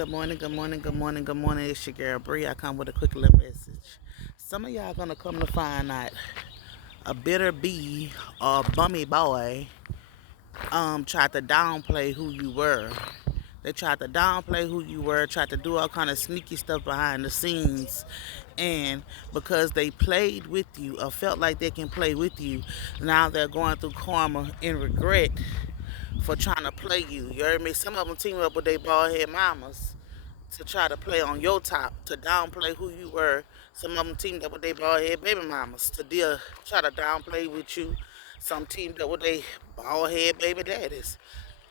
Good morning, good morning, good morning, good morning. It's your girl Bree. I come with a quick little message. Some of y'all gonna come to find out a bitter bee or bummy boy tried to downplay who you were. They tried to downplay who you were, tried to do all kind of sneaky stuff behind the scenes. And because they played with you or felt like they can play with you, now they're going through karma and regret for trying to play you. You heard me? Some of them team up with their bald head mamas to try to play on your top, to downplay who you were. Some of them teamed up with their bald head baby mamas to try to downplay with you. Some teamed up with their bald head baby daddies.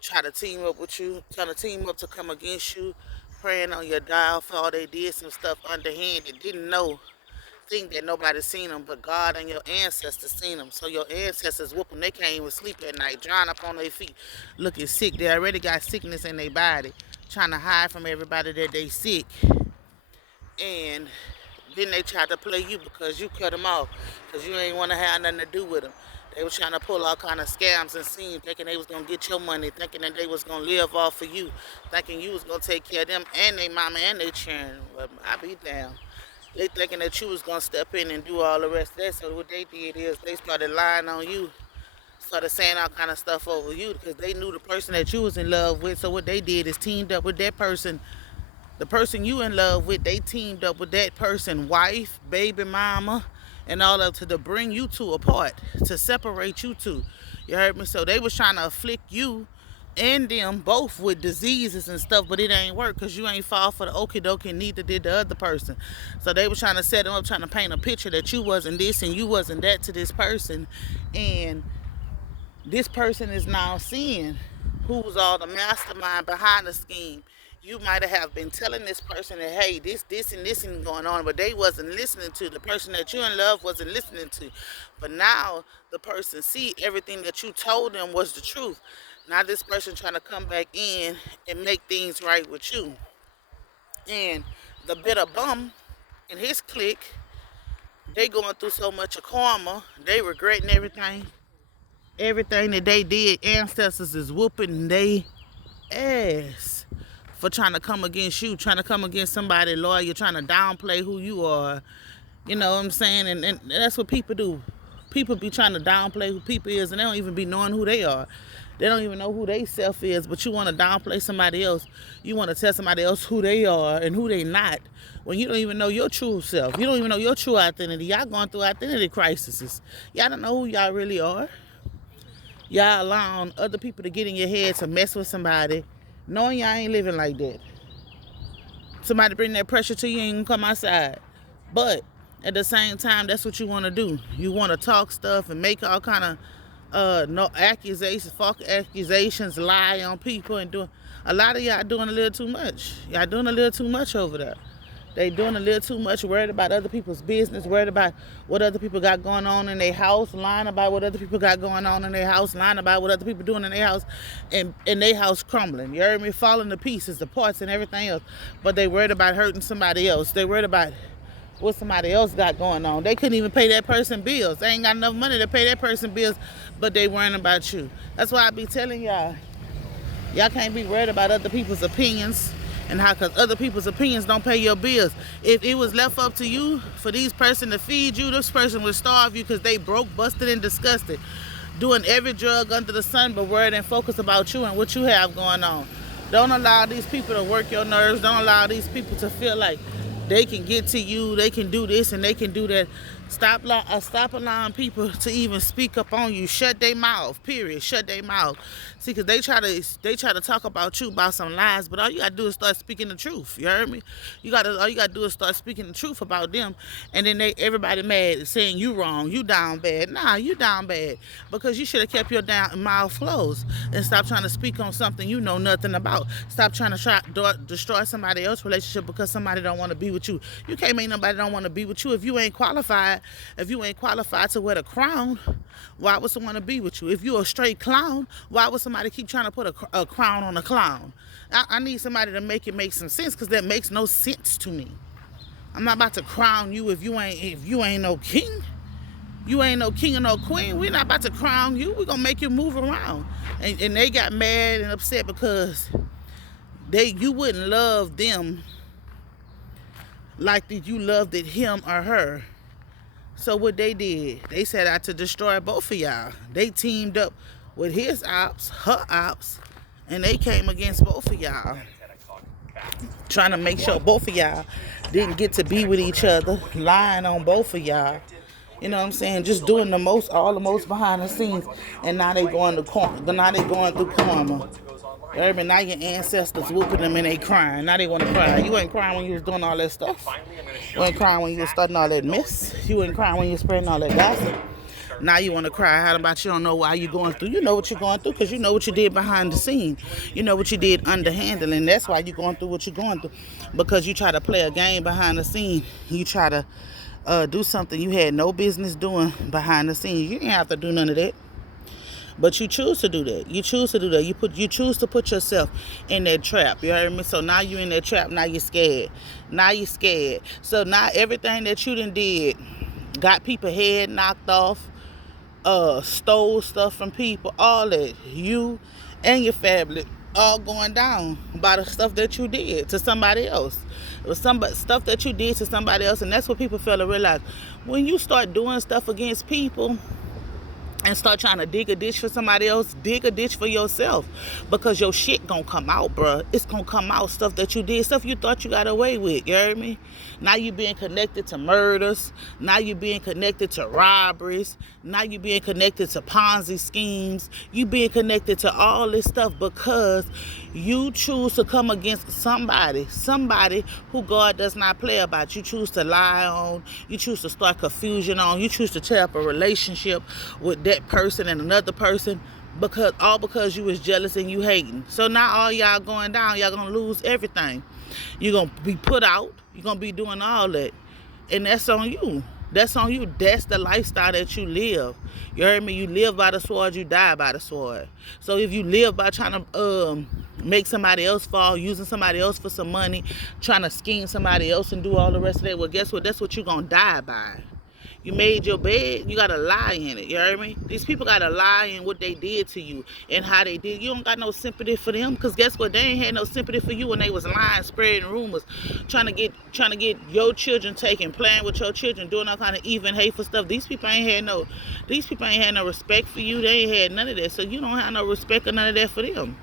Try to team up with you, trying to team up to come against you, praying on your downfall. They did some stuff underhand and didn't know, think that nobody seen them, but God and your ancestors seen them. So your ancestors whooping, they can't even sleep at night, drying up on their feet, looking sick. They already got sickness in their body, trying to hide from everybody that they sick. And then they tried to play you because you cut them off, because you ain't want to have nothing to do with them. They was trying to pull all kind of scams and schemes, thinking they was gonna get your money, thinking that they was gonna live off of you, thinking you was gonna take care of them and their mama and their children. But I be down. They thinking that you was gonna step in and do all the rest of that. So what they did is they started lying on you, started saying all kind of stuff over you because they knew the person that you was in love with. So what they did is teamed up with that person, the person you in love with. They teamed up with that person, wife, baby mama, and all of to bring you two apart, to separate you two. You heard me? So they was trying to afflict you and them both with diseases and stuff, but it ain't work because you ain't fall for the okie dokie, neither did the other person. So they was trying to set them up, trying to paint a picture that you wasn't this and you wasn't that to this person. And this person is now seeing who was all the mastermind behind the scheme. You might have been telling this person that, hey, this, and this is going on, but they wasn't listening to. The person that you in love wasn't listening to. But now the person see everything that you told them was the truth. Now this person trying to come back in and make things right with you. And the bitter bum and his clique, they going through so much of karma, they regretting everything. Everything that they did, ancestors is whooping they ass for trying to come against you, trying to come against somebody loyal, trying to downplay who you are. You know what I'm saying? And that's what people do. People be trying to downplay who people is, and they don't even be knowing who they are. They don't even know who they self is, but you want to downplay somebody else. You want to tell somebody else who they are and who they not, when you don't even know your true self. You don't even know your true identity. Y'all going through identity crises. Y'all don't know who y'all really are. Y'all allowing other people to get in your head to mess with somebody, knowing y'all ain't living like that. Somebody bring that pressure to you, ain't gonna come outside. But at the same time, that's what you want to do. You want to talk stuff and make all kind of no accusations, false accusations, lie on people, and do a lot of y'all doing a little too much. Y'all doing a little too much over there. They doing a little too much, worried about other people's business, worried about what other people got going on in their house, lying about what other people got going on in their house, lying about what other people doing in their house, and their house crumbling. You heard me? Falling to pieces, the parts and everything else. But they worried about hurting somebody else. They worried about what somebody else got going on. They couldn't even pay that person bills. They ain't got enough money to pay that person bills, but they worrying about you. That's why I be telling y'all can't be worried about other people's opinions and how, because other people's opinions don't pay your bills. If it was left up to you for these person to feed you, this person would starve you because they broke, busted, and disgusted, doing every drug under the sun, but worried and focused about you and what you have going on. Don't allow these people to work your nerves. Don't allow these people to feel like they can get to you, they can do this and they can do that. Stop allowing people to even speak up on you. Shut their mouth, period. Shut their mouth. See, because they try to talk about you, about some lies, but all you got to do is start speaking the truth. You heard me? All you got to do is start speaking the truth about them, and then everybody mad saying you wrong, you down bad. Nah, you down bad because you should have kept your mouth closed and stop trying to speak on something you know nothing about. Stop trying to destroy somebody else's relationship because somebody don't want to be with you. You can't make nobody don't want to be with you if you ain't qualified. If you ain't qualified to wear the crown, why would someone to be with you? If you're a straight clown, why would somebody keep trying to put a crown on a clown? I need somebody to make it make some sense, because that makes no sense to me. I'm not about to crown you if you ain't no king. You ain't no king or no queen. We're not about to crown you. We're gonna make you move around. And they got mad and upset because you wouldn't love them like that you loved it him or her. So what they did, they set out to destroy both of y'all. They teamed up with his ops, her ops, and they came against both of y'all, trying to make sure both of y'all didn't get to be with each other, lying on both of y'all. You know what I'm saying? Just doing all the most behind the scenes, and now they going through karma. Urban, now your ancestors whooping them and they crying. Now they want to cry. You ain't crying when you was doing all that stuff. You ain't crying when you was starting all that mess. You ain't crying when you was spreading all that gossip. Now you want to cry. How about you don't know why you going through? You know what you're going through because you know what you did behind the scene. You know what you did underhandling. And that's why you're going through what you're going through. Because you try to play a game behind the scene. You try to do something you had no business doing behind the scenes. You didn't have to do none of that. But you choose to do that. You choose to do that. You choose to put yourself in that trap. You heard me? So now you're in that trap. Now you're scared. Now you're scared. So now everything that you done did, got people head knocked off, stole stuff from people, all that, you and your family all going down by the stuff that you did to somebody else. It was stuff that you did to somebody else, and that's what people fail to realize. When you start doing stuff against people, and start trying to dig a ditch for somebody else, dig a ditch for yourself. Because your shit gonna come out, bruh. It's gonna come out, stuff that you did, stuff you thought you got away with, you heard me? Now you being connected to murders. Now you being connected to robberies. Now you being connected to Ponzi schemes. You being connected to all this stuff because you choose to come against somebody who God does not play about. You choose to lie on. You choose to start confusion on. You choose to tear up a relationship with that person and another person because you was jealous and you hating. So now all y'all going down, y'all gonna lose everything. You're gonna be put out. You're gonna be doing all that. And that's on you. That's on you. That's the lifestyle that you live. You heard me? You live by the sword, you die by the sword. So if you live by trying to make somebody else fall, using somebody else for some money, trying to scheme somebody else and do all the rest of that, well, guess what? That's what you're going to die by. You made your bed, you got to lie in it. You heard me? These people got to lie in what they did to you and how they did. You don't got no sympathy for them because guess what? They ain't had no sympathy for you when they was lying, spreading rumors, trying to get your children taken, playing with your children, doing all kind of even hateful stuff. These people ain't had no respect for you. They ain't had none of that. So you don't have no respect or none of that for them.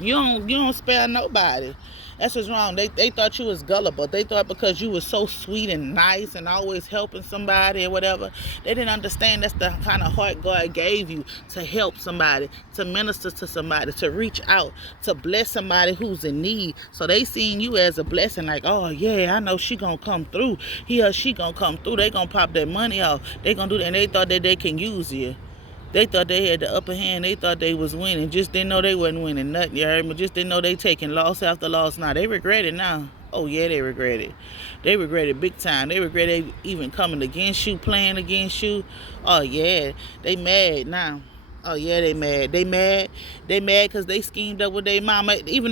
You don't spare nobody. That's what's wrong. They thought you was gullible. They thought because you was so sweet and nice and always helping somebody or whatever, they didn't understand that's the kind of heart God gave you to help somebody, to minister to somebody, to reach out, to bless somebody who's in need. So they seen you as a blessing, like, oh yeah, I know she gonna come through. He or she gonna come through. They gonna pop that money off. They gonna do that, and they thought that they can use you. They thought they had the upper hand. They thought they was winning. Just didn't know they wasn't winning nothing. You heard me? Just didn't know they taking loss after loss. Now they regret it now. Oh yeah, they regret it. They regret it big time. They regret it even coming against you, playing against you. Oh yeah, they mad now. Oh yeah, they mad. They mad because they schemed up with their mama. Even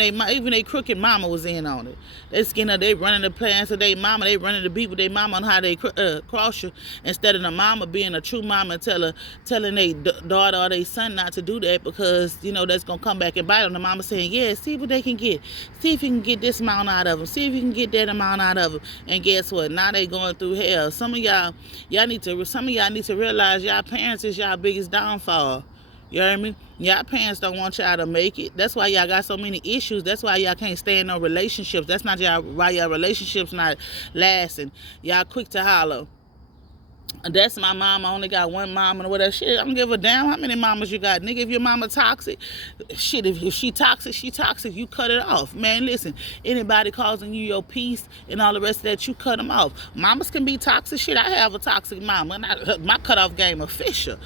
they crooked mama was in on it. They schemed up. They running the plans of their mama. They running the beat with their mama on how they cross you. Instead of the mama being a true mama and telling their daughter or their son not to do that because that's gonna come back and bite them. The mama saying, yeah, see what they can get. See if you can get this amount out of them. See if you can get that amount out of them. And guess what? Now they going through hell. Some of y'all need to realize y'all parents is y'all biggest downfall. You heard me? Y'all parents don't want y'all to make it. That's why y'all got so many issues. That's why y'all can't stay in no relationships. That's not why y'all relationships not lasting. Y'all quick to holler. That's my mom. I only got one mom and whatever. Shit, I don't give a damn how many mamas you got. Nigga, if your mama toxic, shit, if she toxic, she toxic. You cut it off. Man, listen, anybody causing you your peace and all the rest of that, you cut them off. Mamas can be toxic. Shit, I have a toxic mama. My cutoff game official.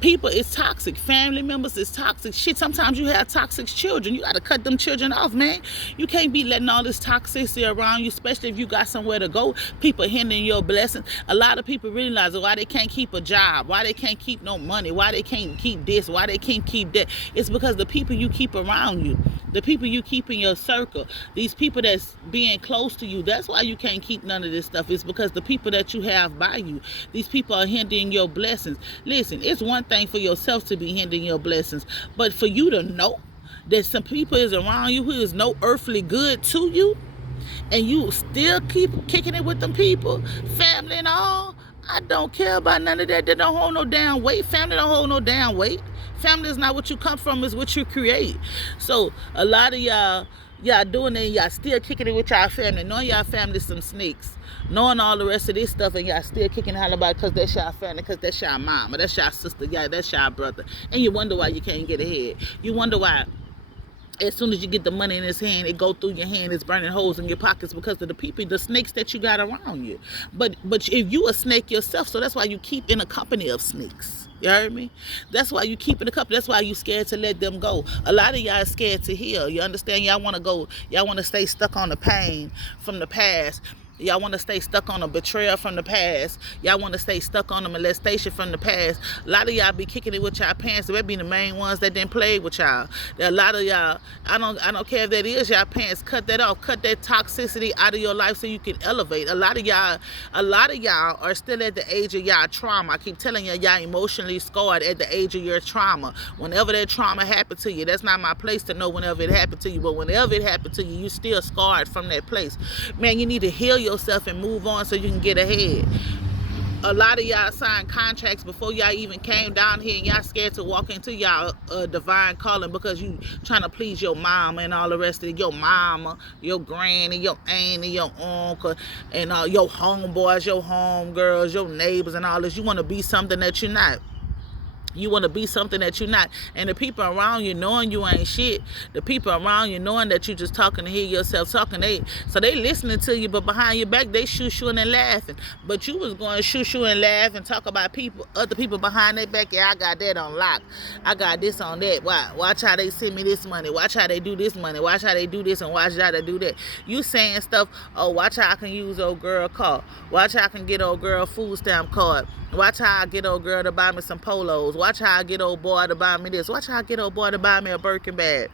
People is toxic. Family members is toxic. Shit, sometimes you have toxic children. You got to cut them children off, man. You can't be letting all this toxicity around you, especially if you got somewhere to go. People hindering your blessings. A lot of people realize why they can't keep a job, why they can't keep no money, why they can't keep this, why they can't keep that. It's because the people you keep around you, the people you keep in your circle, these people that's being close to you, that's why you can't keep none of this stuff. It's because the people that you have by you, these people are hindering your blessings. Listen, it's one thing for yourself to be hindering your blessings, but for you to know that some people is around you who is no earthly good to you, and you still keep kicking it with them people, family and all. I don't care about none of that. They don't hold no damn weight. Family don't hold no damn weight. Family is not what you come from, it's what you create. So a lot of y'all doing it, y'all still kicking it with y'all family, knowing y'all family some snakes, knowing all the rest of this stuff, and y'all still kicking it about because that's y'all family, because that's y'all mama, that's y'all sister, yeah, that's y'all brother. And you wonder why you can't get ahead. You wonder why as soon as you get the money in his hand, it go through your hand, it's burning holes in your pockets because of the people, the snakes that you got around you. But if you a snake yourself, so that's why you keep in a company of snakes. You heard me? That's why you keep in the company. That's why you scared to let them go. A lot of y'all scared to heal. You understand? Y'all want to go. Y'all want to stay stuck on the pain from the past. Y'all want to stay stuck on a betrayal from the past. Y'all want to stay stuck on a molestation from the past. A lot of y'all be kicking it with y'all parents. They be the main ones that didn't play with y'all. A lot of y'all, I don't care if that is y'all parents. Cut that off. Cut that toxicity out of your life so you can elevate. A lot of y'all are still at the age of y'all trauma. I keep telling y'all emotionally scarred at the age of your trauma. Whenever that trauma happened to you, that's not my place to know whenever it happened to you, but whenever it happened to you, you still scarred from that place. Man, you need to heal yourself and move on so you can get ahead. A lot of y'all signed contracts before y'all even came down here, and y'all scared to walk into y'all divine calling because you trying to please your mama and all the rest of it. Your mama, your granny, your auntie, your uncle, and your homeboys, your homegirls, your neighbors, and all this. You want to be something that you're not. You want to be something that you're not. And the people around you knowing you ain't shit, the people around you knowing that you just talking to hear yourself talking, they listening to you, but behind your back they shoo-shooing and laughing. But you was going to shoo-shoo and laugh and talk about other people behind their back. Yeah, I got that on lock. I got this on that. Watch how they send me this money. Watch how they do this money. Watch how they do this and watch how they do that. You saying stuff, oh, watch how I can use old girl car. Watch how I can get old girl food stamp card. Watch how I get old girl to buy me some polos. Watch how I get old boy to buy me this. Watch how I get old boy to buy me a Birkin bag.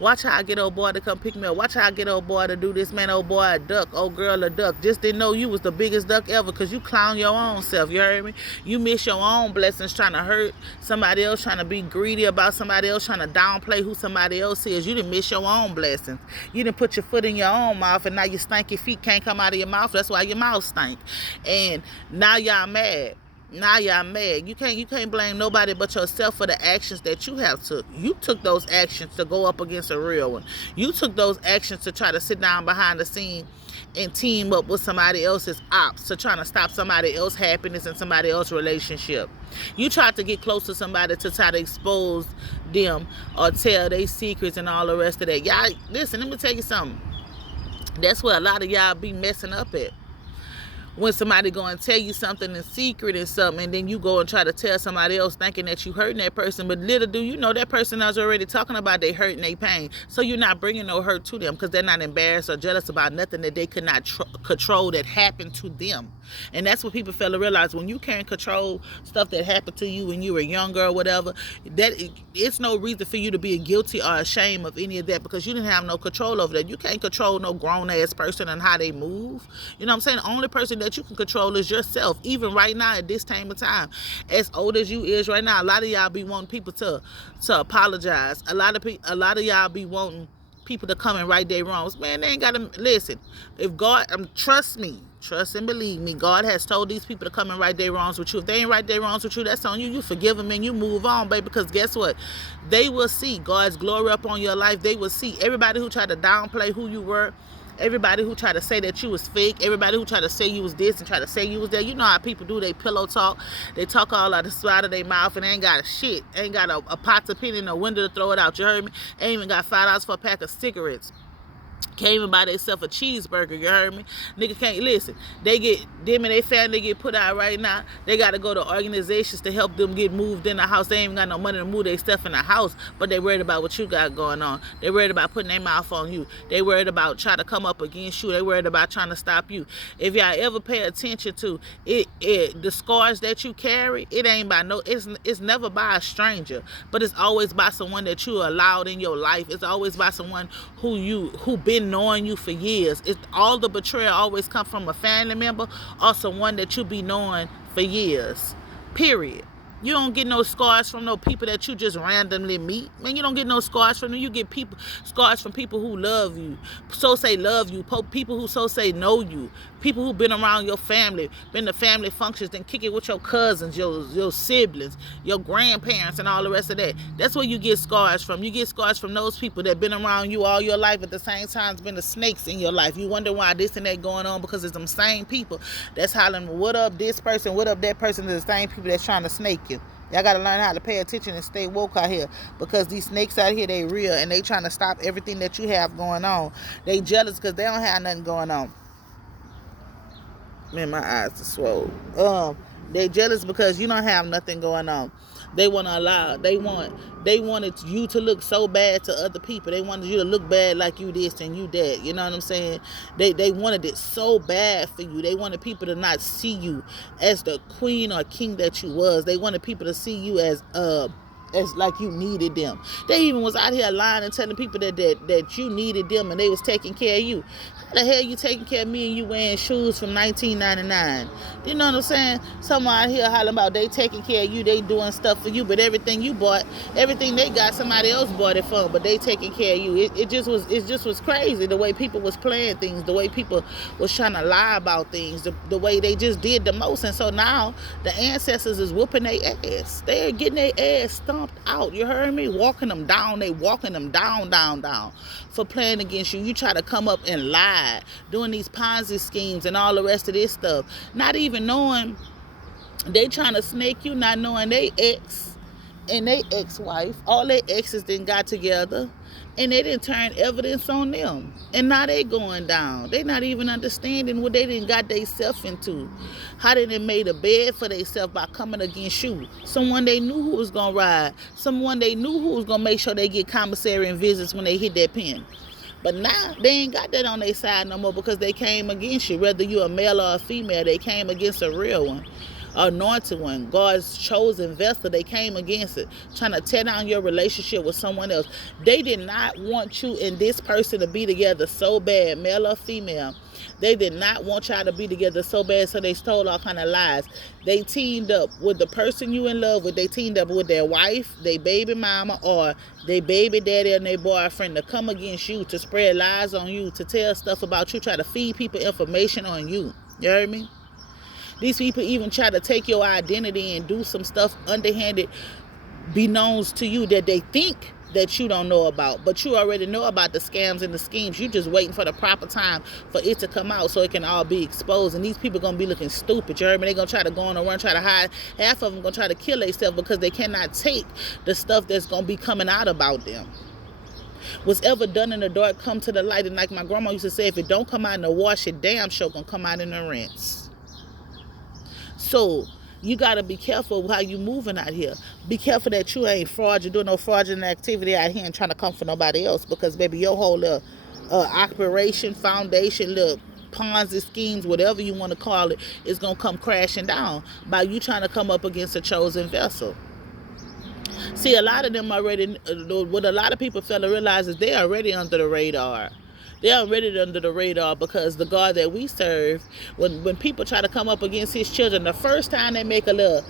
Watch how I get old boy to come pick me up. Watch how I get old boy to do this. Man, old boy a duck. Old girl a duck. Just didn't know you was the biggest duck ever because you clown your own self. You heard me? You miss your own blessings trying to hurt somebody else, trying to be greedy about somebody else, trying to downplay who somebody else is. You didn't miss your own blessings. You didn't put your foot in your own mouth, and now your stinky feet can't come out of your mouth. That's why your mouth stink. And now y'all mad. Now y'all mad. You can't blame nobody but yourself for the actions that you have took. You took those actions to go up against a real one. You took those actions to try to sit down behind the scene and team up with somebody else's ops to trying to stop somebody else's happiness and somebody else's relationship. You tried to get close to somebody to try to expose them or tell their secrets and all the rest of that. Y'all, listen, let me tell you something. That's where a lot of y'all be messing up at. When somebody go and tell you something in secret and something, and then you go and try to tell somebody else thinking that you hurting that person, but little do you know that person is already talking about they hurt and they pain. So you're not bringing no hurt to them because they're not embarrassed or jealous about nothing that they could not control that happened to them. And that's what people fail to realize. When you can't control stuff that happened to you when you were younger or whatever, that it's no reason for you to be guilty or ashamed of any of that because you didn't have no control over that. You can't control no grown-ass person and how they move. You know what I'm saying? The only person that you can control is yourself. Even right now at this time of time, as old as you is right now, a lot of y'all be wanting people to apologize. A lot of y'all be wanting people to come and right their wrongs. Man, they ain't gotta listen. If God, trust and believe me, God has told these people to come and right their wrongs with you. If they ain't right their wrongs with you, that's on you. You forgive them and you move on, baby, because guess what? They will see God's glory up on your life. They will see everybody who tried to downplay who you were, everybody who tried to say that you was fake, everybody who tried to say you was this and try to say you was that. You know how people do, they pillow talk. They talk all out the side of their mouth and they ain't got a shit. Ain't got a pot to pin in a window to throw it out. You heard me? Ain't even got $5 for a pack of cigarettes. Can't even buy themselves a cheeseburger, you heard me? Nigga can't listen. They get them and their family get put out right now. They gotta go to organizations to help them get moved in the house. They ain't even got no money to move their stuff in the house, but they worried about what you got going on. They worried about putting their mouth on you. They worried about trying to come up against you. They worried about trying to stop you. If y'all ever pay attention to it, the scars that you carry, it ain't by it's never by a stranger, but it's always by someone that you allowed in your life. It's always by someone who been knowing you for years. It's all the betrayal always come from a family member or someone that you be knowing for years. Period. You don't get no scars from no people that you just randomly meet. Man, you don't get no scars from them. You get scars from people who love you. So say love you. People who so say know you. People who been around your family, been to family functions, then kick it with your cousins, your siblings, your grandparents, and all the rest of that. That's where you get scars from. You get scars from those people that been around you all your life, at the same time been the snakes in your life. You wonder why this and that going on, because it's them same people that's hollering, what up this person, what up that person, is the same people that's trying to snake you. Y'all got to learn how to pay attention and stay woke out here, because these snakes out here, they real, and they trying to stop everything that you have going on. They jealous because they don't have nothing going on. Man, my eyes are swole. They jealous because you don't have nothing going on. They want to allow. They wanted you to look so bad to other people. They wanted you to look bad like you this and you that. You know what I'm saying? They wanted it so bad for you. They wanted people to not see you as the queen or king that you was. They wanted people to see you as like you needed them. They even was out here lying and telling people that you needed them and they was taking care of you. How the hell you taking care of me and you wearing shoes from 1999? You know what I'm saying? Someone out here hollering about they taking care of you, they doing stuff for you, but everything you bought, everything they got, somebody else bought it for, but they taking care of you. It just was crazy the way people was playing things, the way people was trying to lie about things, the way they just did the most. And so now the ancestors is whooping their ass. They're getting their ass stomped out. You heard me? Walking them down. They walking them down for playing against you. You try to come up and lie, doing these Ponzi schemes and all the rest of this stuff, not even knowing they trying to snake you, not knowing they ex and they ex-wife, all their exes then got together and they didn't turn evidence on them, and now they going down. They not even understanding what they didn't got themselves into, how they done made a bed for themselves by coming against you, someone they knew who was gonna ride, someone they knew who was gonna make sure they get commissary and visits when they hit that pen. But now they ain't got that on their side no more, because they came against you. Whether you a male or a female, they came against a real one, anointed one, God's chosen vessel. They came against it, trying to tear down your relationship with someone else. They did not want you and this person to be together so bad, male or female. They did not want y'all to be together so bad, so they stole all kind of lies. They teamed up with the person you in love with. They teamed up with their wife, their baby mama, or their baby daddy and their boyfriend to come against you, to spread lies on you, to tell stuff about you, try to feed people information on you. You heard me? These people even try to take your identity and do some stuff underhanded, beknowns to you that they think that you don't know about, but you already know about the scams and the schemes. You just waiting for the proper time for it to come out so it can all be exposed. And these people gonna be looking stupid. You heard me? They gonna try to go on a run, try to hide. Half of them gonna try to kill themselves because they cannot take the stuff that's gonna be coming out about them. What's ever done in the dark come to the light. And like my grandma used to say, if it don't come out in the wash, it damn sure gonna come out in the rinse. So you got to be careful how you moving out here. Be careful that you ain't fraud. You're doing no fraudulent activity out here and trying to come for nobody else, because, baby, your whole little operation, foundation, little Ponzi schemes, whatever you want to call it, is going to come crashing down by you trying to come up against a chosen vessel. See, a lot of them already, what a lot of people fail to realize is they're already under the radar. They're already under the radar, because the God that we serve, when people try to come up against his children, the first time they make a little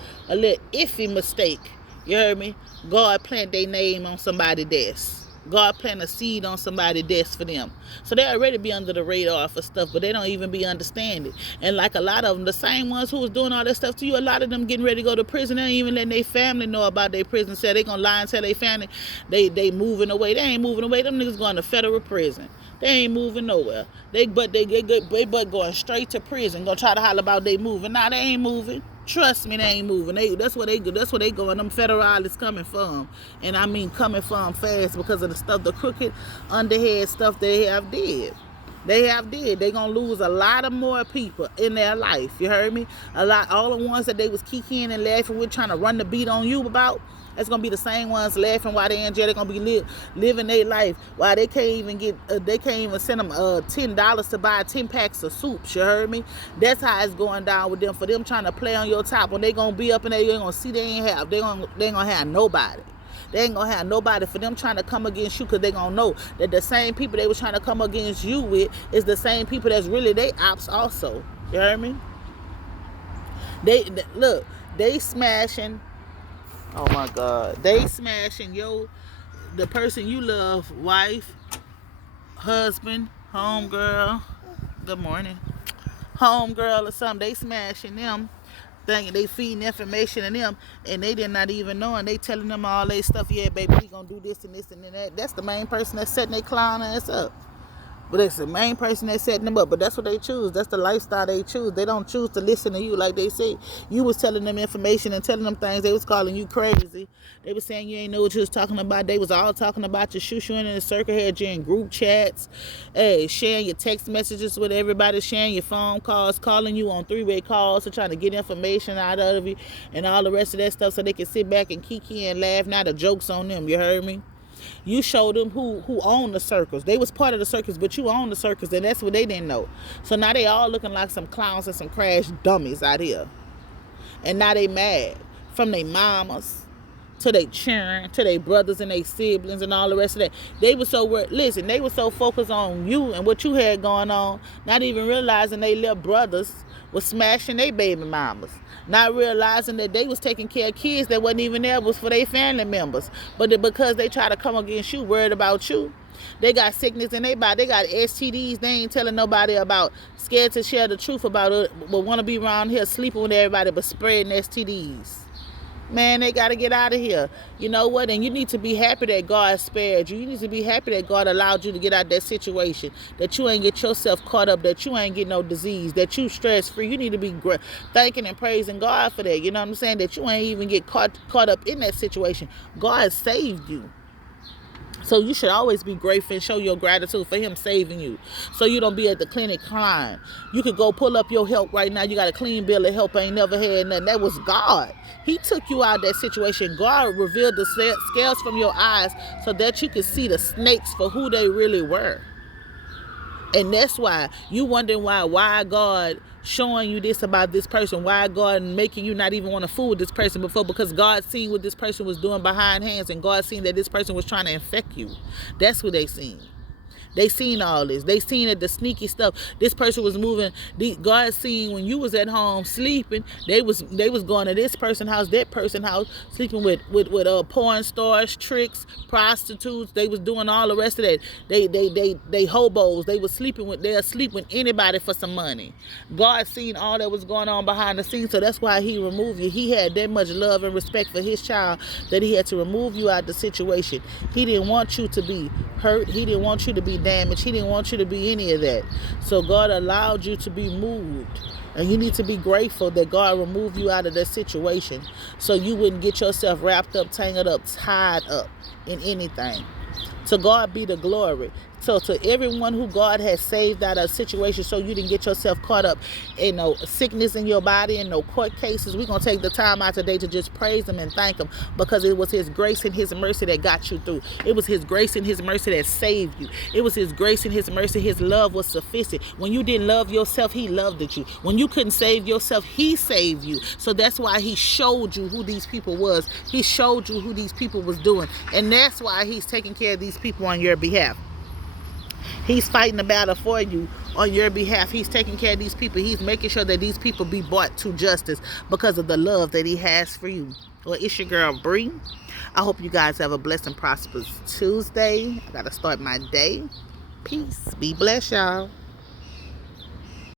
iffy mistake, you heard me? God plant their name on somebody's desk. God plant a seed on somebody's desk for them. So they already be under the radar for stuff, but they don't even be understanding. And like a lot of them, the same ones who was doing all that stuff to you, a lot of them getting ready to go to prison. They ain't even letting their family know about their prison cell. They gonna lie and tell their family they moving away. They ain't moving away. Them niggas going to federal prison. They ain't moving nowhere. They but going straight to prison. Gonna try to holler about they moving. Nah, they ain't moving. Trust me, they ain't moving. That's where they going. Them federal is coming from, and I mean coming from fast, because of the stuff, the crooked, underhead stuff they have did. They gonna lose a lot of more people in their life. You heard me? All the ones that they was kikiing and laughing with, trying to run the beat on you about. That's gonna be the same ones laughing while they in jail. They're gonna be living their life while they can't even send them $10 to buy 10 packs of soups. You heard me? That's how it's going down with them. For them trying to play on your top, when they gonna be up and they ain't gonna see they ain't gonna have nobody. They ain't gonna have nobody. For them trying to come against you, because they gonna know that the same people they was trying to come against you with is the same people that's really they ops also. You heard me? They smashing Oh my God. They smashing the person you love, wife, husband, homegirl. Good morning. Homegirl or something. They smashing them. Thinking they feeding information in them, and they did not even know, and they telling them all they stuff. Yeah, baby, we gonna do this and this and that. That's the main person that's setting their clown ass up. But it's the main person that's setting them up. But that's what they choose. That's the lifestyle they choose. They don't choose to listen to you like they say. You was telling them information and telling them things. They was calling you crazy. They was saying you ain't know what you was talking about. They was all talking about you, shooing in the circle, had you in group chats, hey, sharing your text messages with everybody, sharing your phone calls, calling you on three-way calls to trying to get information out of you and all the rest of that stuff so they can sit back and kiki and laugh. Now the joke's on them. You heard me? You showed them who owned the circles. They was part of the circus, but you owned the circus, and that's what they didn't know. So now they all looking like some clowns and some crash dummies out here. And now they mad. From their mamas to their children, to their brothers and their siblings and all the rest of that. They were so listen, they were so focused on you and what you had going on, not even realizing they little brothers was smashing their baby mamas. Not realizing that they was taking care of kids that wasn't even there, was for their family members. But because they try to come against you, worried about you, they got sickness in their body. They got STDs they ain't telling nobody about. Scared to share the truth about it, but want to be around here sleeping with everybody, but spreading STDs. Man, they got to get out of here. You know what? And you need to be happy that God spared you. You need to be happy that God allowed you to get out of that situation, that you ain't get yourself caught up, that you ain't get no disease, that you stress-free. You need to be thanking and praising God for that. You know what I'm saying? That you ain't even get caught up in that situation. God saved you. So you should always be grateful and show your gratitude for him saving you. So you don't be at the clinic crying. You could go pull up your help right now. You got a clean bill of health, ain't never had nothing. That was God. He took you out of that situation. God revealed the scales from your eyes so that you could see the snakes for who they really were. And that's why you wondering why God showing you this about this person, why God making you not even want to fool with this person before, because God seen what this person was doing behind hands, and God seen that this person was trying to infect you. That's what they seen. They seen all this. They seen that the sneaky stuff. This person was moving. God seen when you was at home sleeping. They was going to this person's house, that person's house, sleeping with porn stars, tricks, prostitutes. They was doing all the rest of that. They hobos. They'll sleep with anybody for some money. God seen all that was going on behind the scenes, so that's why he removed you. He had that much love and respect for his child that he had to remove you out of the situation. He didn't want you to be hurt. He didn't want you to be damaged. He didn't want you to be any of that. So God allowed you to be moved. And you need to be grateful that God removed you out of that situation so you wouldn't get yourself wrapped up, tangled up, tied up in anything. To God be the glory. So to everyone who God has saved out of a situation so you didn't get yourself caught up in no sickness in your body and no court cases, we're going to take the time out today to just praise him and thank him, because it was his grace and his mercy that got you through. It was his grace and his mercy that saved you. It was his grace and his mercy. His love was sufficient. When you didn't love yourself, he loved you. When you couldn't save yourself, he saved you. So that's why he showed you who these people was. He showed you who these people was doing. And that's why he's taking care of these people on your behalf. He's fighting the battle for you on your behalf. He's taking care of these people. He's making sure that these people be brought to justice because of the love that he has for you. Well, it's your girl, Bree. I hope you guys have a blessed and prosperous Tuesday. I got to start my day. Peace. Be blessed, y'all.